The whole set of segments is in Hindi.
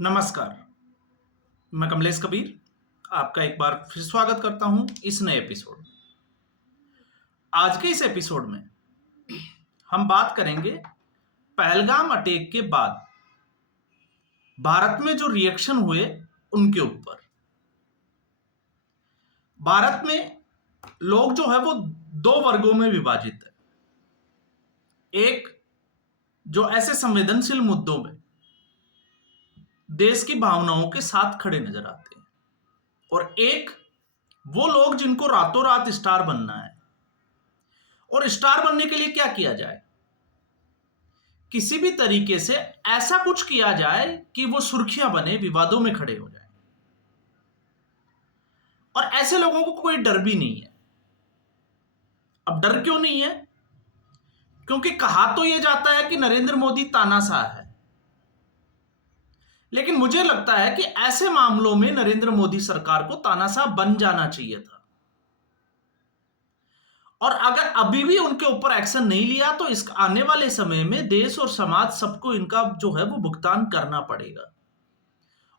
नमस्कार। मैं कमलेश कबीर आपका एक बार फिर स्वागत करता हूं इस नए एपिसोड में। आज के इस एपिसोड में हम बात करेंगे पहलगाम अटैक के बाद भारत में जो रिएक्शन हुए उनके ऊपर। भारत में लोग जो है वो दो वर्गों में विभाजित है। एक जो ऐसे संवेदनशील मुद्दों में देश की भावनाओं के साथ खड़े नजर आते हैं, और एक वो लोग जिनको रातों रात स्टार बनना है। और स्टार बनने के लिए क्या किया जाए? किसी भी तरीके से ऐसा कुछ किया जाए कि वो सुर्खियां बने, विवादों में खड़े हो जाए। और ऐसे लोगों को कोई डर भी नहीं है। अब डर क्यों नहीं है? क्योंकि कहा तो यह जाता है कि नरेंद्र मोदी तानाशाह है, लेकिन मुझे लगता है कि ऐसे मामलों में नरेंद्र मोदी सरकार को तानाशाह बन जाना चाहिए था। और अगर अभी भी उनके ऊपर एक्शन नहीं लिया तो इस आने वाले समय में देश और समाज सबको इनका जो है वो भुगतान करना पड़ेगा,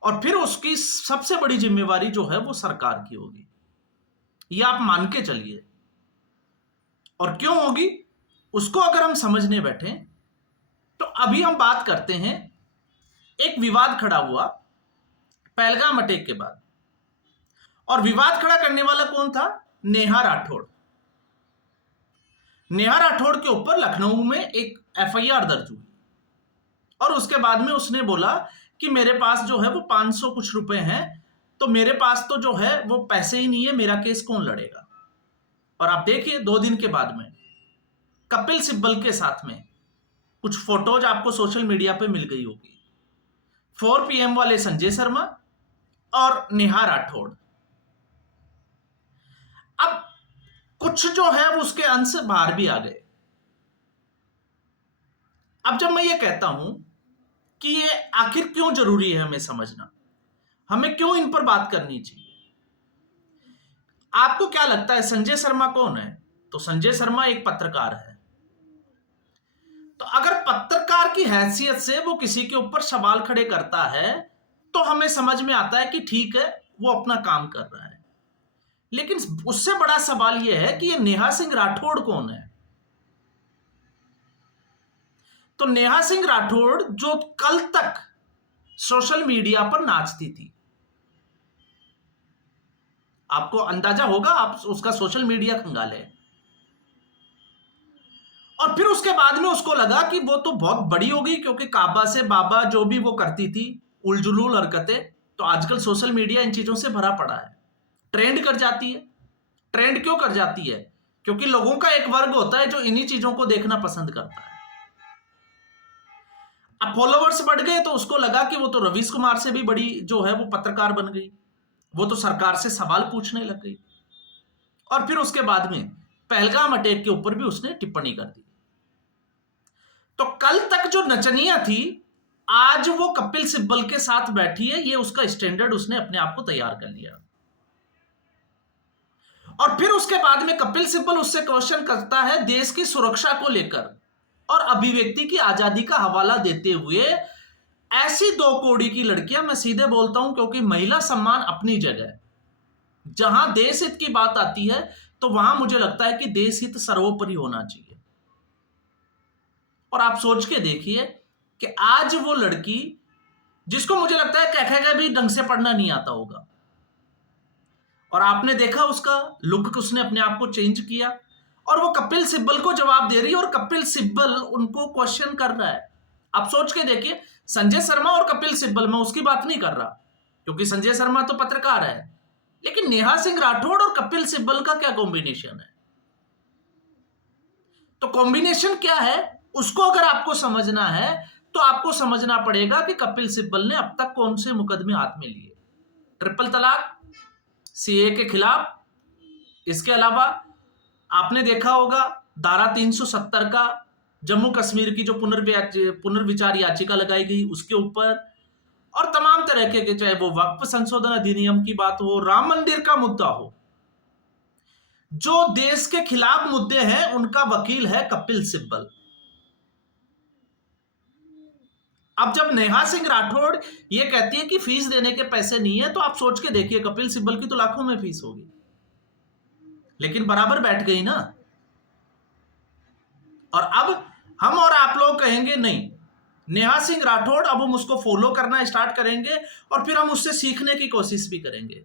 और फिर उसकी सबसे बड़ी जिम्मेवारी जो है वो सरकार की होगी। ये आप मान के चलिए। और क्यों होगी उसको अगर हम समझने बैठे तो अभी हम बात करते हैं, एक विवाद खड़ा हुआ पहलगाम अटैक के बाद। और विवाद खड़ा करने वाला कौन था? नेहा राठौड़। नेहा राठौड़ के ऊपर लखनऊ में एक एफआईआर दर्ज हुई, और उसके बाद में उसने बोला कि मेरे पास जो है वो 500 कुछ रुपए हैं, तो मेरे पास तो जो है वो पैसे ही नहीं है, मेरा केस कौन लड़ेगा। और आप देखिए 2 दिन के बाद में कपिल सिब्बल के साथ में कुछ फोटोज आपको सोशल मीडिया पे मिल गई होगी। 4 PM वाले संजय शर्मा और नेहा राठौड़। अब कुछ जो है वो उसके अंश बाहर भी आ गए। अब जब मैं ये कहता हूं कि ये आखिर क्यों जरूरी है हमें समझना, हमें क्यों इन पर बात करनी चाहिए। आपको क्या लगता है संजय शर्मा कौन है? तो संजय शर्मा एक पत्रकार है। तो अगर पत्रकार की हैसियत से वो किसी के ऊपर सवाल खड़े करता है तो हमें समझ में आता है कि ठीक है, वो अपना काम कर रहा है। लेकिन उससे बड़ा सवाल यह है कि ये नेहा सिंह राठौड़ कौन है? तो नेहा सिंह राठौड़ जो कल तक सोशल मीडिया पर नाचती थी, आपको अंदाजा होगा, आप उसका सोशल मीडिया खंगाले। और फिर उसके बाद में उसको लगा कि वो तो बहुत बड़ी होगी, क्योंकि काबा से बाबा जो भी वो करती थी उलझुलूल हरकतें, तो आजकल सोशल मीडिया इन चीजों से भरा पड़ा है। ट्रेंड कर जाती है। ट्रेंड क्यों कर जाती है? क्योंकि लोगों का एक वर्ग होता है जो इन्हीं चीजों को देखना पसंद करता है। अब फॉलोवर्स बढ़ गए तो उसको लगा कि वो तो रवीश कुमार से भी बड़ी जो है वो पत्रकार बन गई, वो तो सरकार से सवाल पूछने लग गई। और फिर उसके बाद में पहलगाम अटैक के ऊपर भी उसने टिप्पणी कर दी। तो कल तक जो नचनिया थी, आज वो कपिल सिब्बल के साथ बैठी है। ये उसका स्टैंडर्ड उसने अपने आप को तैयार कर लिया। और फिर उसके बाद में कपिल सिब्बल उससे क्वेश्चन करता है देश की सुरक्षा को लेकर और अभिव्यक्ति की आजादी का हवाला देते हुए। ऐसी दो कौड़ी की लड़कियां, मैं सीधे बोलता हूं, क्योंकि महिला सम्मान अपनी जगह है। जहां देश हित की बात आती है तो वहां मुझे लगता है कि देश हित सर्वोपरि होना चाहिए। और आप सोच के देखिए कि आज वो लड़की, जिसको मुझे लगता है कह भी ढंग से पढ़ना नहीं आता होगा, और आपने देखा उसका लुक, उसने अपने आप को चेंज किया, और वो कपिल सिब्बल को जवाब दे रही है, और कपिल सिब्बल उनको क्वेश्चन कर रहा है। आप सोच के देखिए, संजय शर्मा और कपिल सिब्बल, मैं उसकी बात नहीं कर रहा, क्योंकि संजय शर्मा तो पत्रकार है, लेकिन नेहा सिंह राठौड़ और कपिल सिब्बल का क्या कॉम्बिनेशन है? तो कॉम्बिनेशन क्या है उसको अगर आपको समझना है तो आपको समझना पड़ेगा कि कपिल सिब्बल ने अब तक कौन से मुकदमे हाथ में लिए। ट्रिपल तलाक, सीए के खिलाफ, इसके अलावा आपने देखा होगा धारा 370 का जम्मू कश्मीर की जो पुनर्विचार याचिका लगाई गई उसके ऊपर, और तमाम तरह के, चाहे वो वक्फ संशोधन अधिनियम की बात हो, राम मंदिर का मुद्दा हो, जो देश के खिलाफ मुद्दे हैं उनका वकील है कपिल सिब्बल। अब जब नेहा सिंह राठौड़ ये कहती है कि फीस देने के पैसे नहीं है, तो आप सोच के देखिए, कपिल सिब्बल की तो लाखों में फीस होगी, लेकिन बराबर बैठ गई ना। और अब हम और आप लोग कहेंगे नहीं, नेहा सिंह राठौड़, अब हम उसको फॉलो करना स्टार्ट करेंगे और फिर हम उससे सीखने की कोशिश भी करेंगे।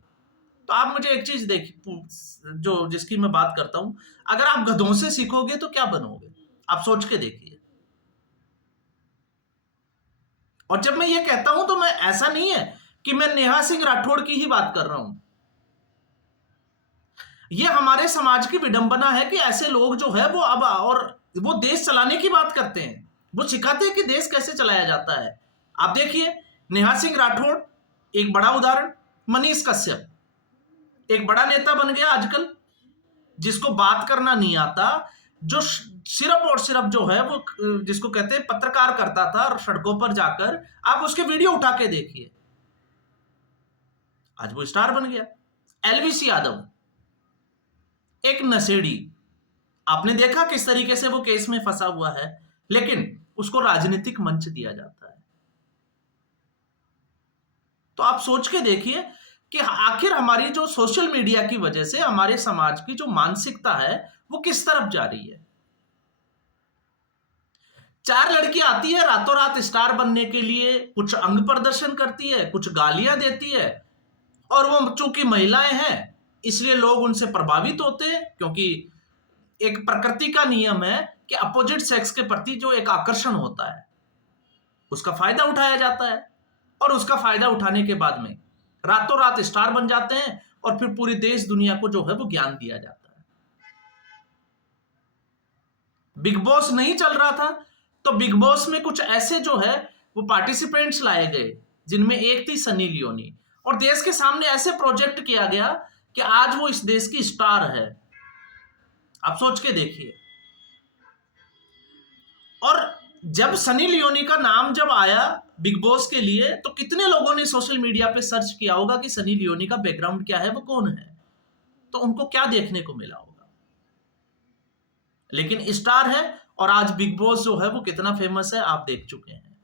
तो आप मुझे एक चीज देखिए, जो जिसकी मैं बात करता हूं, अगर आप गधों से सीखोगे तो क्या बनोगे, आप सोच के देखिए। और जब मैं ये कहता हूं तो मैं ऐसा नहीं है कि मैं नेहा सिंह राठौड़ की ही बात कर रहा हूं। ये हमारे समाज की विडंबना है कि ऐसे लोग जो है वो अब और वो देश चलाने की बात करते हैं, वो सिखाते हैं कि देश कैसे चलाया जाता है। आप देखिए, नेहा सिंह राठौड़ एक बड़ा उदाहरण, मनीष कश्यप एक बड़ा नेता बन गया आजकल, जिसको बात करना नहीं आता, जो सिर्फ और सिर्फ जो है वो जिसको कहते हैं पत्रकार करता था और सड़कों पर जाकर, आप उसके वीडियो उठा के देखिए, आज वो स्टार बन गया। एलवीसी यादव एक नशेड़ी, आपने देखा किस तरीके से वो केस में फंसा हुआ है, लेकिन उसको राजनीतिक मंच दिया जाता है। तो आप सोच के देखिए कि आखिर हमारी जो सोशल मीडिया की वजह से हमारे समाज की जो मानसिकता है वो किस तरफ जा रही है। 4 लड़की आती है रातों रात स्टार बनने के लिए, कुछ अंग प्रदर्शन करती है, कुछ गालियां देती है, और वो चूंकि महिलाएं हैं इसलिए लोग उनसे प्रभावित होते हैं, क्योंकि एक प्रकृति का नियम है कि अपोजिट सेक्स के प्रति जो एक आकर्षण होता है उसका फायदा उठाया जाता है, और उसका फायदा उठाने के बाद में रातों रात स्टार बन जाते हैं, और फिर पूरी देश दुनिया को जो है वो ज्ञान दिया जाता है। बिग बॉस नहीं चल रहा था तो बिग बॉस में कुछ ऐसे जो है वो पार्टिसिपेंट्स लाए गए, जिनमें एक थी सनी लियोनी, और देश के सामने ऐसे प्रोजेक्ट किया गया कि आज वो इस देश की स्टार है। आप सोच के देखिए। और जब सनी लियोनी का नाम जब आया बिग बॉस के लिए, तो कितने लोगों ने सोशल मीडिया पे सर्च किया होगा कि सनी लियोनी का बैकग्राउंड क्या है, वो कौन है, तो उनको क्या देखने को मिला होगा। लेकिन स्टार है, और आज बिग बॉस जो है वो कितना फेमस है आप देख चुके हैं।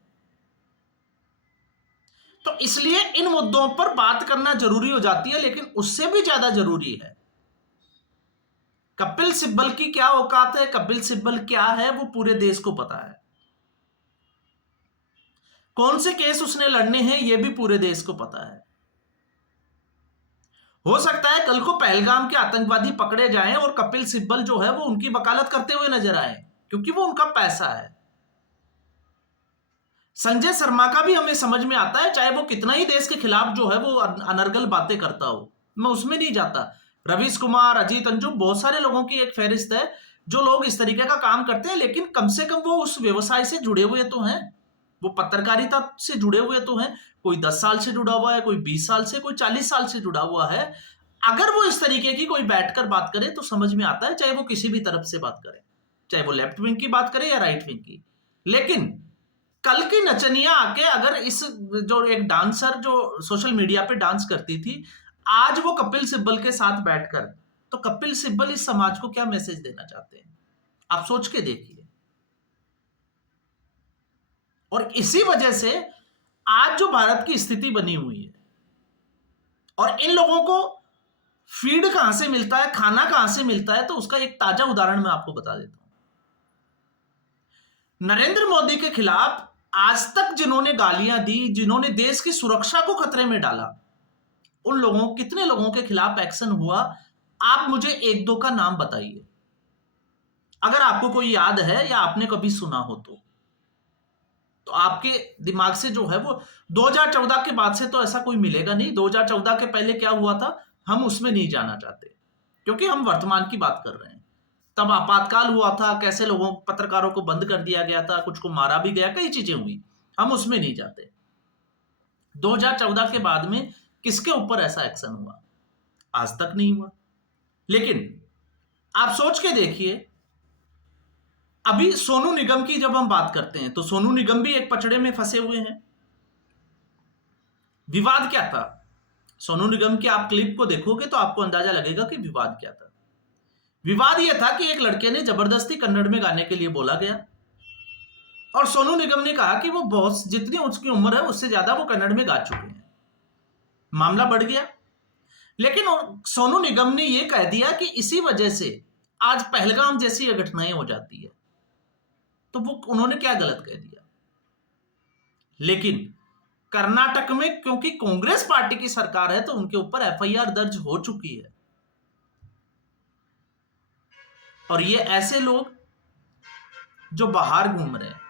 तो इसलिए इन मुद्दों पर बात करना जरूरी हो जाती है, लेकिन उससे भी ज्यादा जरूरी है कपिल सिब्बल की क्या औकात है, कपिल सिब्बल क्या है वो पूरे देश को पता है। कौन से केस उसने लड़ने हैं ये भी पूरे देश को पता है। हो सकता है कल को पहलगाम के आतंकवादी पकड़े जाएं और कपिल सिब्बल जो है वो उनकी वकालत करते हुए नजर आए, क्योंकि वो उनका पैसा है। संजय शर्मा का भी हमें समझ में आता है, चाहे वो कितना ही देश के खिलाफ जो है वो अनर्गल बातें करता हो, मैं उसमें नहीं जाता। रवीश कुमार, अजीत अंजुम, बहुत सारे लोगों की एक फहरिस्त है जो लोग इस तरीके का काम करते हैं, लेकिन कम से कम वो उस व्यवसाय से जुड़े हुए तो हैं, वो पत्रकारिता से जुड़े हुए तो हैं। कोई 10 साल से जुड़ा हुआ है, कोई 20 साल से, कोई 40 साल से जुड़ा हुआ है। अगर वो इस तरीके की कोई बैठकर बात करे तो समझ में आता है, चाहे वो किसी भी तरफ से बात करे, चाहे वो लेफ्ट विंग की बात करे या राइट विंग की। लेकिन कल की नचनिया आके अगर इस जो एक डांसर जो सोशल मीडिया पे डांस करती थी, आज वो कपिल सिब्बल के साथ बैठकर, तो कपिल सिब्बल इस समाज को क्या मैसेज देना चाहते हैं, आप सोच के देखिए। और इसी वजह से आज जो भारत की स्थिति बनी हुई है, और इन लोगों को फीड कहां से मिलता है, खाना कहां से मिलता है, तो उसका एक ताजा उदाहरण मैं आपको बता देता हूं। नरेंद्र मोदी के खिलाफ आज तक जिन्होंने गालियां दी, जिन्होंने देश की सुरक्षा को खतरे में डाला, उन लोगों, कितने लोगों के खिलाफ एक्शन हुआ, आप मुझे एक दो का नाम बताइए, अगर आपको कोई याद है या आपने कभी सुना हो तो आपके दिमाग से जो है वो 2014 के बाद से तो ऐसा कोई मिलेगा नहीं। 2014 के पहले क्या हुआ था हम उसमें नहीं जाना चाहते, क्योंकि हम वर्तमान की बात कर रहे हैं। तब आपातकाल हुआ था, कैसे लोगों, पत्रकारों को बंद कर दिया गया था, कुछ को मारा भी गया, कई चीजें हुई, हम उसमें नहीं जाते। 2014 के बाद में किसके ऊपर ऐसा एक्शन हुआ, आज तक नहीं हुआ। लेकिन आप सोच के देखिए, अभी सोनू निगम की जब हम बात करते हैं तो सोनू निगम भी एक पचड़े में फंसे हुए हैं। विवाद क्या था, सोनू निगम की आप क्लिप को देखोगे तो आपको अंदाजा लगेगा कि विवाद क्या था। विवाद यह था कि एक लड़के ने जबरदस्ती कन्नड़ में गाने के लिए बोला गया, और सोनू निगम ने कहा कि वो बहुत जितनी उसकी उम्र है उससे ज्यादा वो कन्नड़ में गा चुके हैं। मामला बढ़ गया। लेकिन सोनू निगम ने यह कह दिया कि इसी वजह से आज पहलगाम जैसी घटनाएं हो जाती है। तो वो उन्होंने क्या गलत कह दिया? लेकिन कर्नाटक में क्योंकि कांग्रेस पार्टी की सरकार है तो उनके ऊपर एफआईआर दर्ज हो चुकी है। और ये ऐसे लोग जो बाहर घूम रहे हैं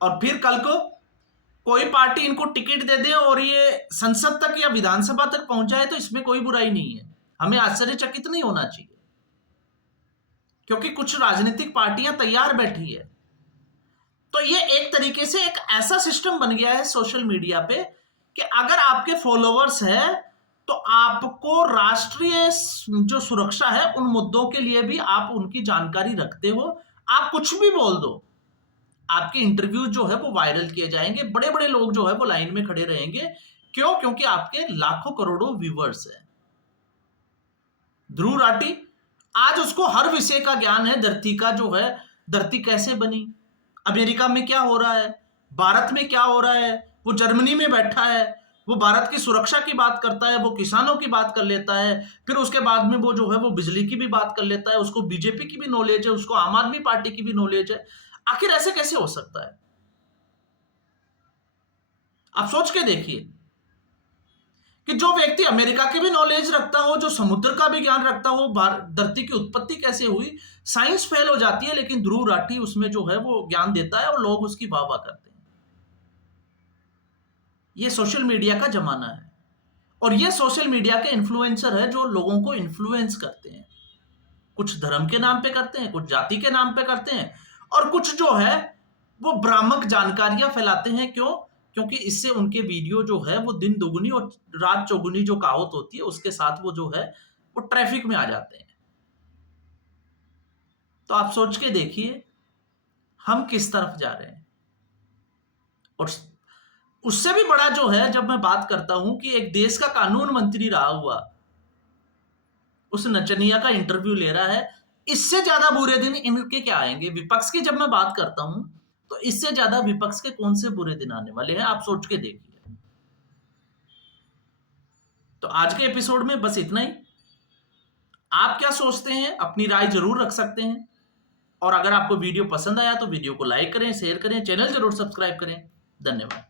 और फिर कल को कोई पार्टी इनको टिकट दे दे और ये संसद तक या विधानसभा तक पहुंच जाए तो इसमें कोई बुराई नहीं है। हमें आश्चर्यचकित नहीं होना चाहिए, क्योंकि कुछ राजनीतिक पार्टियां तैयार बैठी है। तो ये एक तरीके से एक ऐसा सिस्टम बन गया है सोशल मीडिया पे कि अगर आपके फॉलोअर्स है तो आपको राष्ट्रीय जो सुरक्षा है उन मुद्दों के लिए भी आप उनकी जानकारी रखते हो। आप कुछ भी बोल दो, आपके इंटरव्यू जो है वो वायरल किए जाएंगे, बड़े बड़े लोग जो है वो लाइन में खड़े रहेंगे। क्यों? क्योंकि आपके लाखों करोड़ों व्यूवर्स है। ध्रुव राठी, आज उसको हर विषय का ज्ञान है। धरती का जो है, धरती कैसे बनी, अमेरिका में क्या हो रहा है, भारत में क्या हो रहा है, वो जर्मनी में बैठा है, वो भारत की सुरक्षा की बात करता है, वो किसानों की बात कर लेता है, फिर उसके बाद में वो जो है वो बिजली की भी बात कर लेता है, उसको बीजेपी की भी नॉलेज है, उसको आम आदमी पार्टी की भी नॉलेज है। आखिर ऐसे कैसे हो सकता है? आप सोच के देखिए कि जो व्यक्ति अमेरिका की भी नॉलेज रखता हो, जो समुद्र का भी ज्ञान रखता हो, धरती की उत्पत्ति कैसे हुई, साइंस फेल हो जाती है, लेकिन ध्रुव राठी उसमें जो है वो ज्ञान देता है और लोग उसकी वाह वाह करते हैं। ये सोशल मीडिया का जमाना है और ये सोशल मीडिया के इन्फ्लुएंसर है जो लोगों को इन्फ्लुएंस करते हैं। कुछ धर्म के नाम पे करते हैं, कुछ जाति के नाम पे करते हैं, और कुछ जो है वो भ्रामक जानकारियां फैलाते हैं। क्यों? क्योंकि इससे उनके वीडियो जो है वो दिन दुगनी और रात चौगुनी जो कहावत होती है उसके साथ वो जो है वो ट्रैफिक में आ जाते हैं। तो आप सोच के देखिए हम किस तरफ जा रहे हैं। और उससे भी बड़ा जो है, जब मैं बात करता हूं कि एक देश का कानून मंत्री रहा हुआ उस नचनिया का इंटरव्यू ले रहा है, इससे ज्यादा बुरे दिन इनके क्या आएंगे? विपक्ष की जब मैं बात करता हूं तो इससे ज्यादा विपक्ष के कौन से बुरे दिन आने वाले हैं? आप सोच के देखिए। तो आज के एपिसोड में बस इतना ही। आप क्या सोचते हैं? अपनी राय जरूर रख सकते हैं। और अगर आपको वीडियो पसंद आया तो वीडियो को लाइक करें, शेयर करें, चैनल जरूर सब्सक्राइब करें। धन्यवाद।